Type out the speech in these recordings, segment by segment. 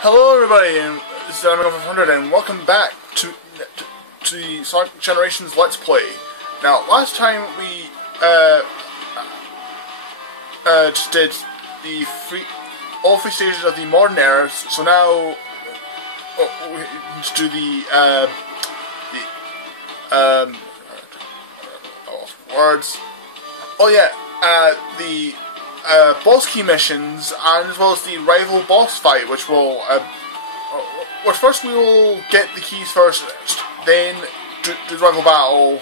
Hello everybody, and this is Animegod500, and welcome back to the Sonic Generations Let's Play. Now, last time we just did the all three stages of the modern era, so now we need to do the the boss key missions, and as well as the rival boss fight, which will first we will get the keys first, then do the rival battle,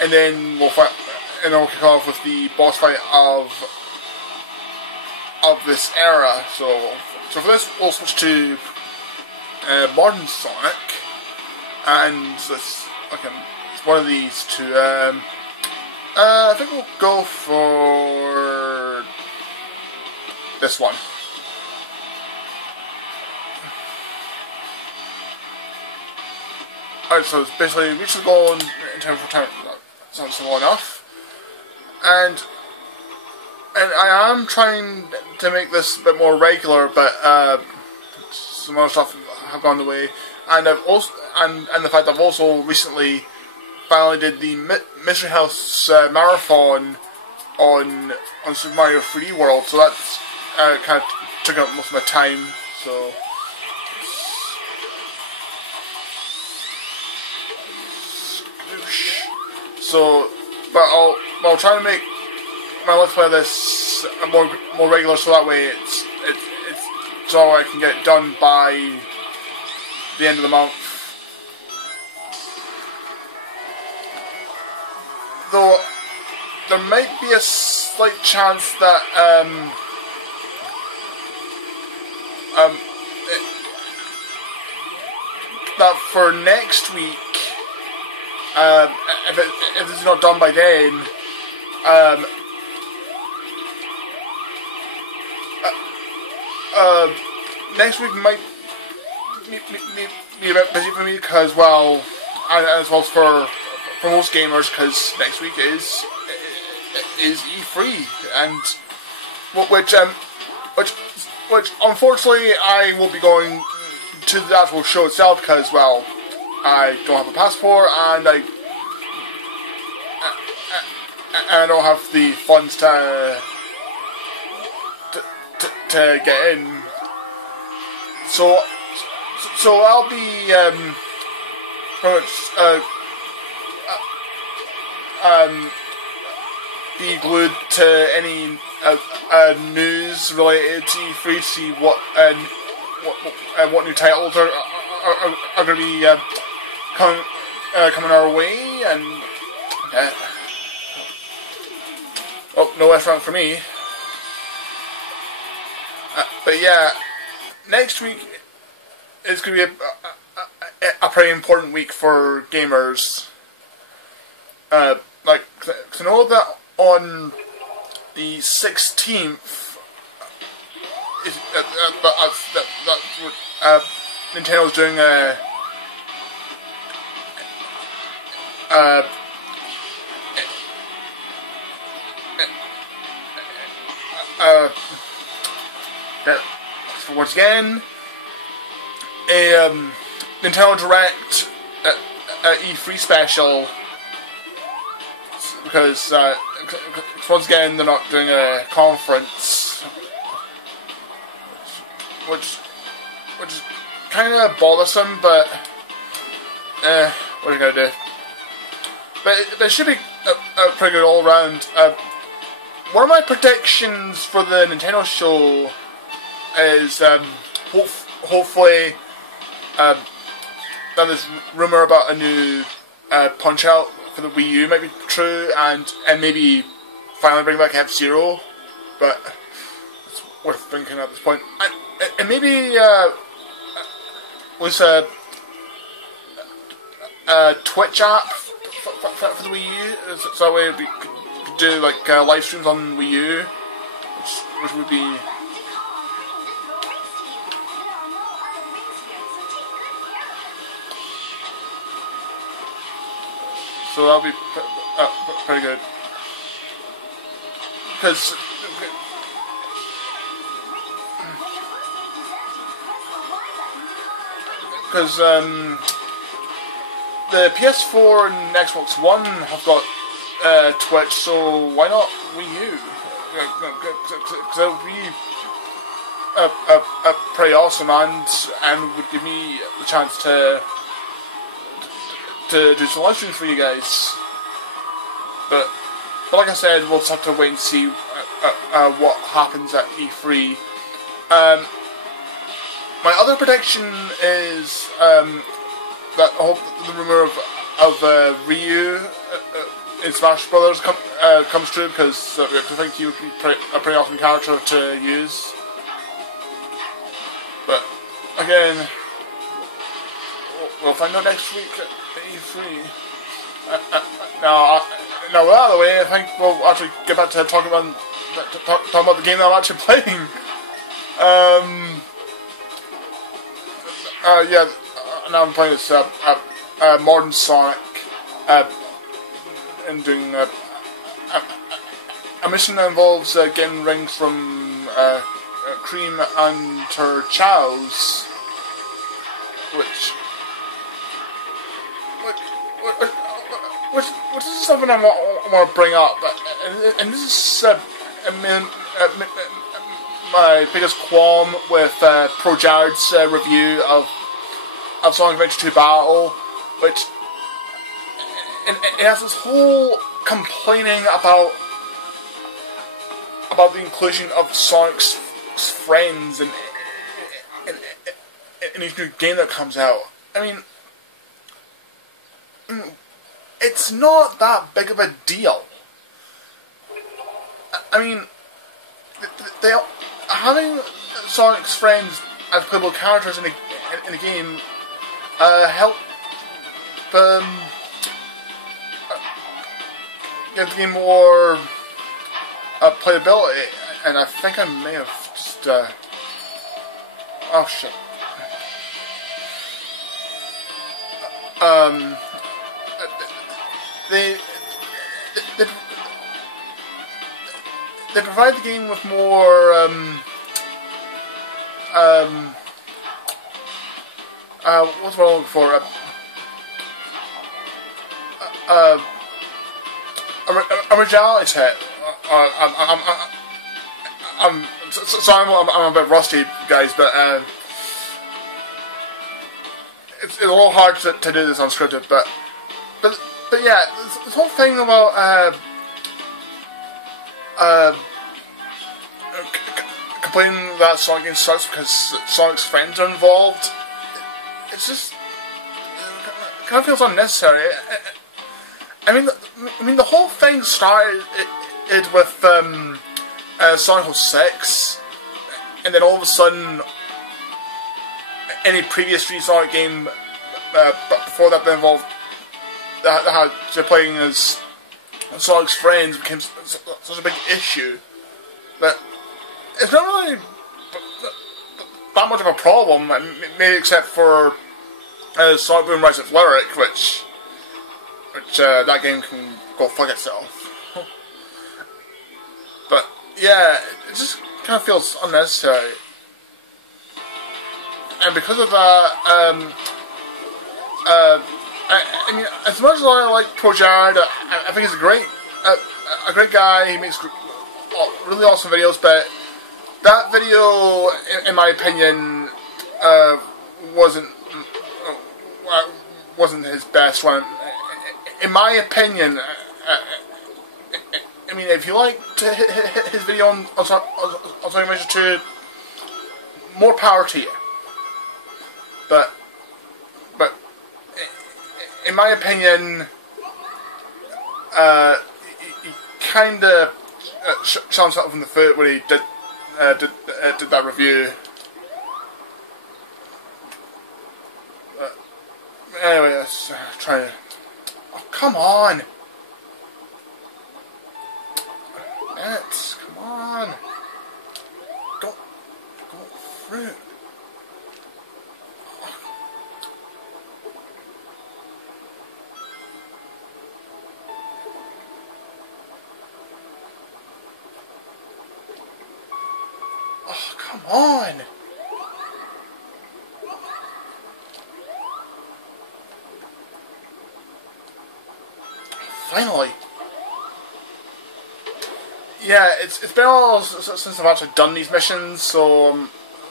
and then we'll kick off with the boss fight of this era. So for this, we'll switch to modern Sonic, and it's one of these two. I think we'll go for this one. Alright, so it's basically reach the goal in time for time. That sounds simple enough. And I am trying to make this a bit more regular, but some other stuff have gone the way. And I've also and the fact I've also recently finally did the Mystery House marathon on Super Mario 3D World, so that's kind of took up most of my time. But I'll try to make my Let's Play this more regular, so that way it's so I can get it done by the end of the month. Though there might be a slight chance that that for next week, if this is not done by then, next week might be a bit busy for me because, well, as well as for most gamers, because next week is E3, and which unfortunately I will be going to the actual show itself because, well, I don't have a passport and I don't have the funds to get in. So I'll be pretty much be glued to any news related to E3 to see what new titles are going to be coming our way, and no restaurant for me. But yeah, next week is going to be a pretty important week for gamers. Cause I know that on the 16th, Nintendo's doing once again a Nintendo Direct E3 special. Because once again they're not doing a conference, which is kind of bothersome, but what are you gonna do? But it should be pretty good all around. One of my predictions for the Nintendo show is hopefully that this rumor about a new Punch-Out for the Wii U might be true, and maybe finally bring back F-Zero, but it's worth thinking at this point. And maybe was a Twitch app for the Wii U, so that way we could do like live streams on Wii U, which would be. So that'll be pretty good. Because because the PS4 and Xbox One have got Twitch, so why not Wii U? Because that would be pretty awesome, and would give me the chance to do some live streams for you guys. But like I said, we'll just have to wait and see what happens at E3. My other prediction is that I hope the rumor of Ryu in Smash Brothers comes true, because I think he would be a pretty awesome character to use. But again, we'll find out next week at E3. Now with that out of the way, I think we'll actually get back to talking about the game that I'm actually playing. Yeah, now I'm playing this Modern Sonic, and doing a mission that involves getting rings from Cream and her chows, which is something I want to bring up, and this is my biggest qualm with Pro Jared's review of Sonic Adventure 2 Battle, which it has this whole complaining about the inclusion of Sonic's friends in each new game that comes out. I mean, it's not that big of a deal. I mean, having Sonic's friends as playable characters in a game help give the game more playability, and I think I may have just oh shit. They provide the game with more what's what I'm looking for? Originality to it. I'm a bit rusty, guys, but it's a little hard to do this unscripted. But yeah, this whole thing about complaining that Sonic game sucks because Sonic's friends are involved. It's just it kind of feels unnecessary. I mean, the whole thing started with Sonic 06, and then all of a sudden, any previous Sonic game before that involved that had playing as Sonic's friends became such a big issue that it's not really that much of a problem, maybe except for Sonic Boom Rise of Lyric, which that game can go fuck itself. But yeah, it just kind of feels unnecessary, and because of that, I mean, as much as I like Pro Jared, I think he's a great guy. He makes really awesome videos, but that video, in my opinion, wasn't his best one. In my opinion, I mean, if you liked his video on Sonic Adventure 2, more power to you. But in my opinion, he kind of shot himself in the foot when he did that review. Anyway, let's try to. Oh, come on! Minutes, come on! Don't go through. Oh, come on! finally. Yeah, it's been a while since I've actually done these missions, so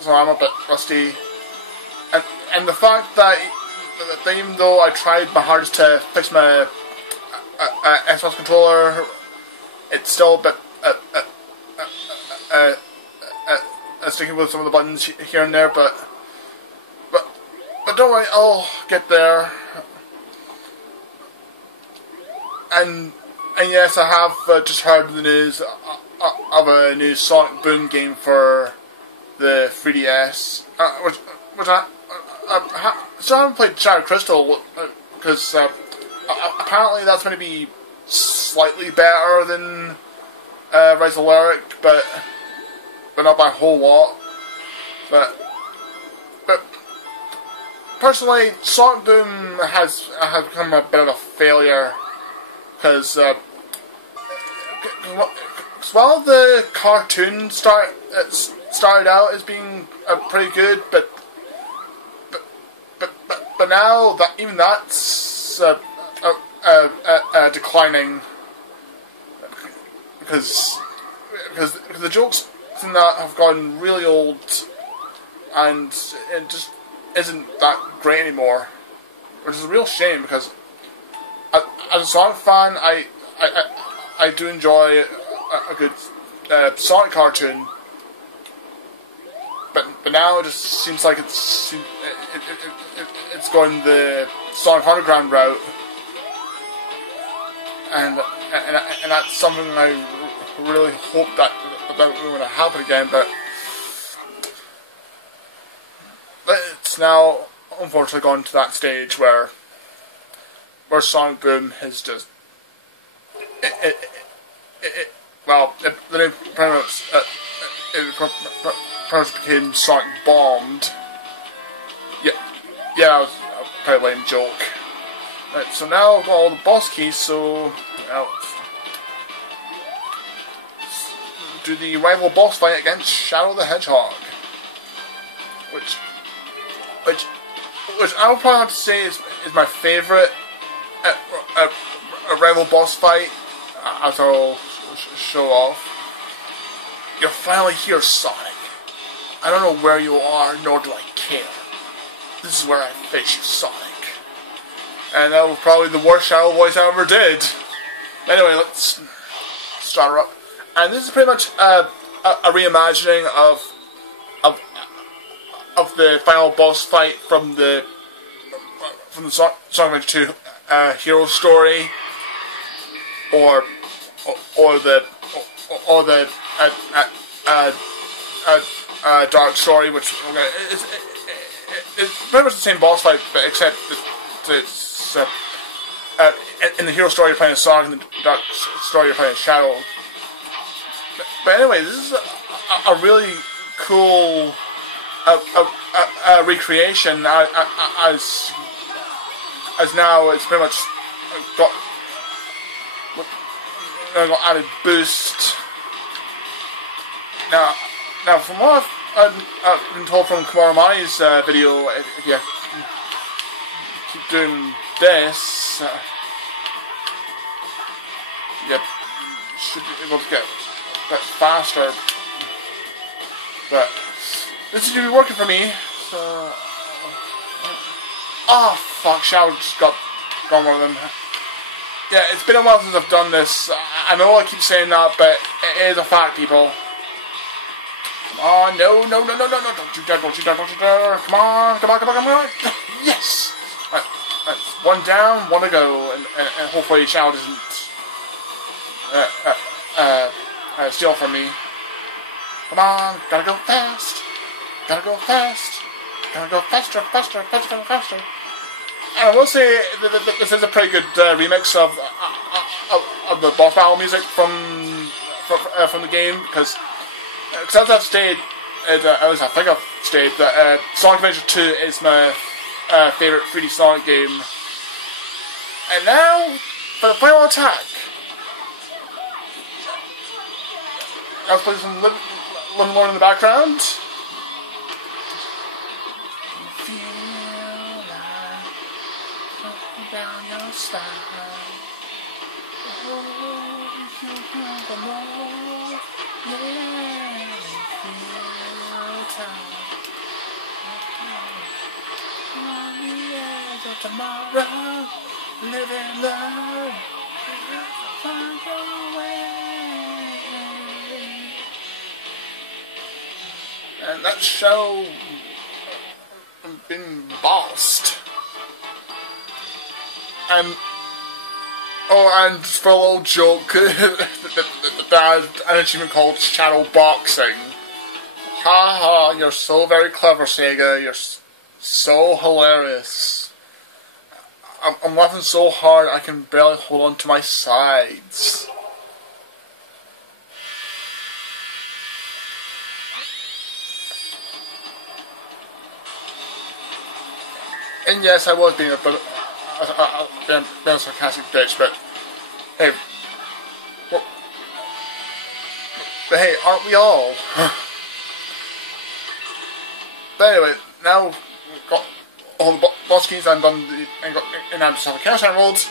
I'm a bit rusty. And the fact that even though I tried my hardest to fix my Xbox controller, it's still a bit sticking with some of the buttons here and there, but don't worry, I'll get there. And yes, I have just heard the news of a new Sonic Boom game for the 3DS, which I still haven't played Shattered Crystal, because apparently that's going to be slightly better than Rise of Lyric, but not by a whole lot. But personally, Sonic Boom has become a bit of a failure, because while the cartoon started out as being pretty good, but now that even that's declining, because the jokes in that have gotten really old, and it just isn't that great anymore, which is a real shame, because as a Sonic fan, I do enjoy a good Sonic cartoon, but now it just seems like it's going the Sonic Underground route, and that's something I really hope that going to happen again, but it's now unfortunately gone to that stage where Sonic Boom has just it pretty much became Sonic Bombed. Yeah, that was a pretty lame joke. Right, so now I've got all the boss keys, so let's do the rival boss fight against Shadow the Hedgehog, which I would probably have to say is my favourite rival boss fight, as I'll show off. You're finally here, Sonic. I don't know where you are, nor do I care. This is where I face you, Sonic. And that was probably the worst Shadow voice I ever did. Anyway, let's start her up. And this is pretty much a reimagining of the final boss fight from the Sonic Adventure 2 hero story, or the dark story, which it's pretty much the same boss fight, but except it's in the hero story you're playing as Sonic, and in the dark story you're playing as Shadow. But anyway, this is a really cool recreation, as now it's pretty much got added boost. Now from what I've been told from Kamaramani's video, if you keep doing this, you should be able to get a bit faster. But this seems to be working for me, so... Oh, fuck, Shadow just got one of them. Yeah, it's been a while since I've done this. I know I keep saying that, but it is a fact, people. Come on, no, don't you dare, don't you dare. Come on. Yes! Right, one down, one to go, and hopefully Shadow doesn't steal from me. Come on, gotta go fast. Gotta go faster. And I will say that this is a pretty good remix of the boss battle music from the game, because as I've stated, at least I think I've stated, that Sonic Adventure 2 is my favourite 3D Sonic game. And now for the final attack. Let's play some Live Lord in the background. Tomorrow, live and learn, find your way. And that show been bossed. And and for a little joke, that an achievement called shadow boxing. Ha ha! You're so very clever, Sega. You're so hilarious. I'm laughing so hard I can barely hold on to my sides. And yes, I was being a bit a sarcastic bitch, but hey, but hey, aren't we all? But anyway, now we've got all the boss keys and done and now just have a Chaos Emeralds.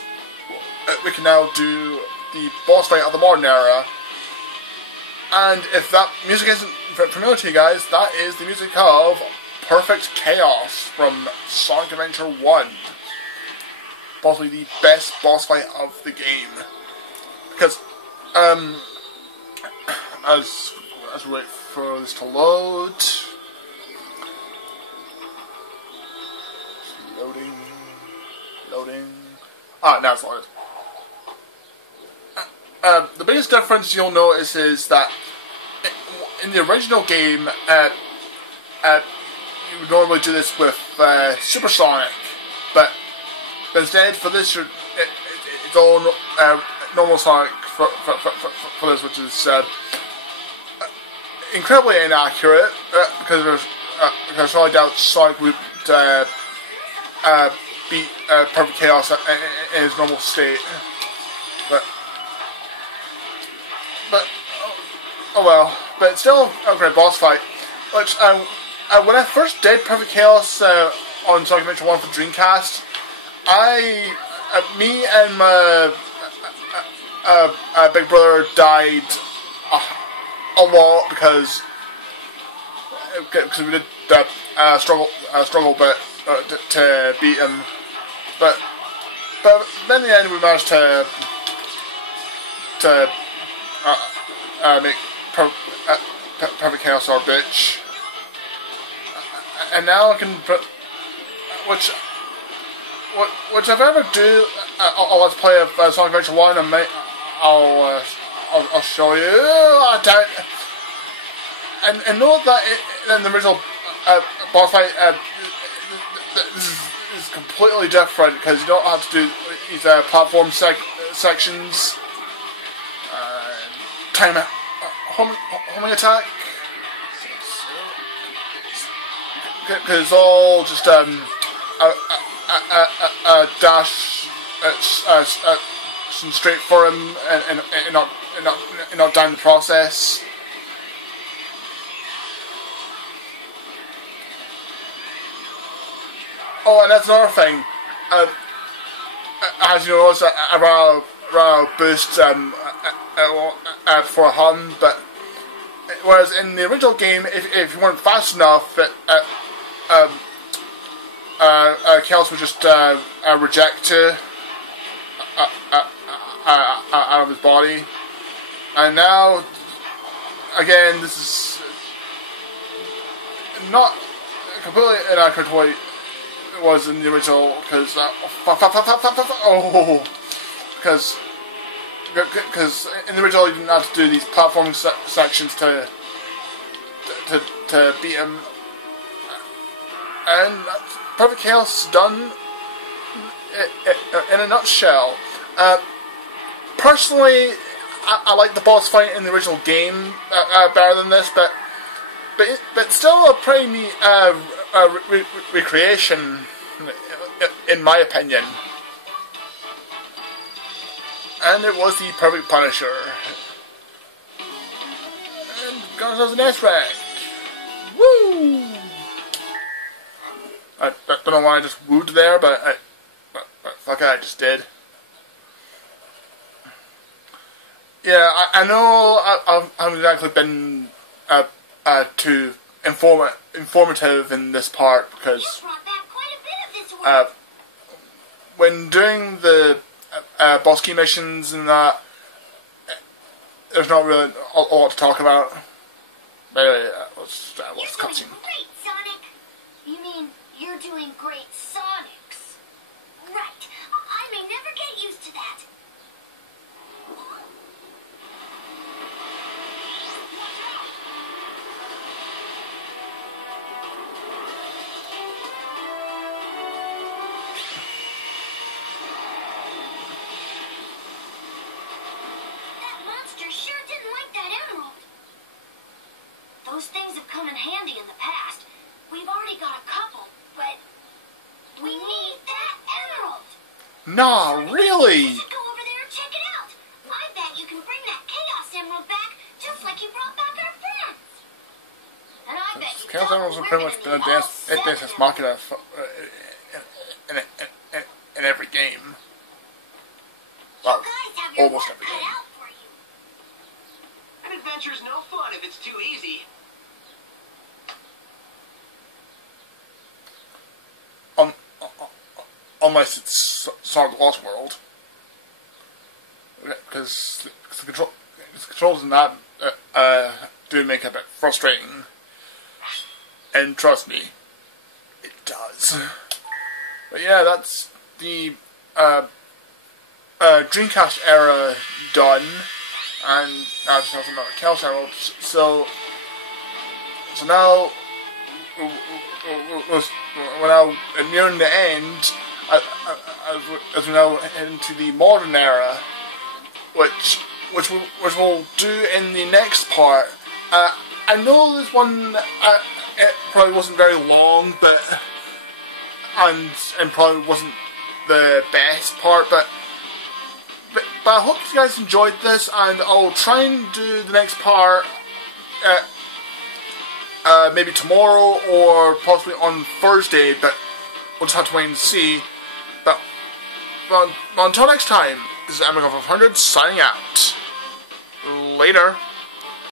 We can now do the boss fight of the modern era. And if that music isn't familiar to you guys, that is the music of Perfect Chaos from Sonic Adventure 1. Possibly the best boss fight of the game. Because, as we wait for this to load. Loading. Ah, now it's loaded. The biggest difference you'll notice is that in the original game, you would normally do this with Supersonic, but instead for this, it's all normal Sonic for this, which is incredibly inaccurate because I doubt Sonic would beat Perfect Chaos in his normal state, but oh well. But it's still a great boss fight. Which when I first did Perfect Chaos on Sonic Adventure 1 for Dreamcast, me and my big brother died a lot because we did struggle a bit to beat him. But then in the end we managed to make Perfect Chaos our bitch. And now I can which if I ever do a let's play of Sonic Adventure 1, I'll show you. I doubt. And note that in the original boss fight, this is completely different because you don't have to do these platform sections. Time homing attack. Because it's all just dash straight for him and not down the process. Oh, and that's another thing. As you notice, I ran out of boost for a Hun, but whereas in the original game, if you weren't fast enough, Chaos would just reject you out of his body. And now, again, this is not completely inaccurate to what it was in the original, because because in the original you didn't have to do these platforming sections to beat him. And Perfect Chaos done in a nutshell. Personally, I like the boss fight in the original game better than this, but still a pretty neat recreation, in my opinion. And it was the perfect Punisher. And got ourselves an S-rank. Woo! I don't know why I just wooed there, but fuck it, I just did. Yeah, I know I haven't exactly been too informative in this part because when doing the boss key missions and that, there's not really a lot to talk about. But anyway, what's cutscene? Great, Sonic. You mean you're doing great, Sonics? Right. I may never get used to that. Sure didn't like that emerald. Those things have come in handy in the past. We've already got a couple, but we need that emerald. Nah, really? We should go over there and check it out. I bet you can bring that Chaos Emerald back, just like you brought back our friends. And I bet you Chaos Emeralds have pretty much been a dance machina in every game. Well, almost every game. An adventure's no fun if it's too easy. Unless it's Sonic the Lost World. Because the controls in that do make it a bit frustrating. And trust me, it does. But yeah, that's the Dreamcast era done. And that's nothing about Chaos Emerald. So now we're now nearing the end, as we now head into the modern era, which we'll do in the next part. I know this one it probably wasn't very long, but and probably wasn't the best part, but I hope you guys enjoyed this, and I'll try and do the next part maybe tomorrow or possibly on Thursday, but we'll just have to wait and see. But until next time, this is Animegod500 signing out. Later.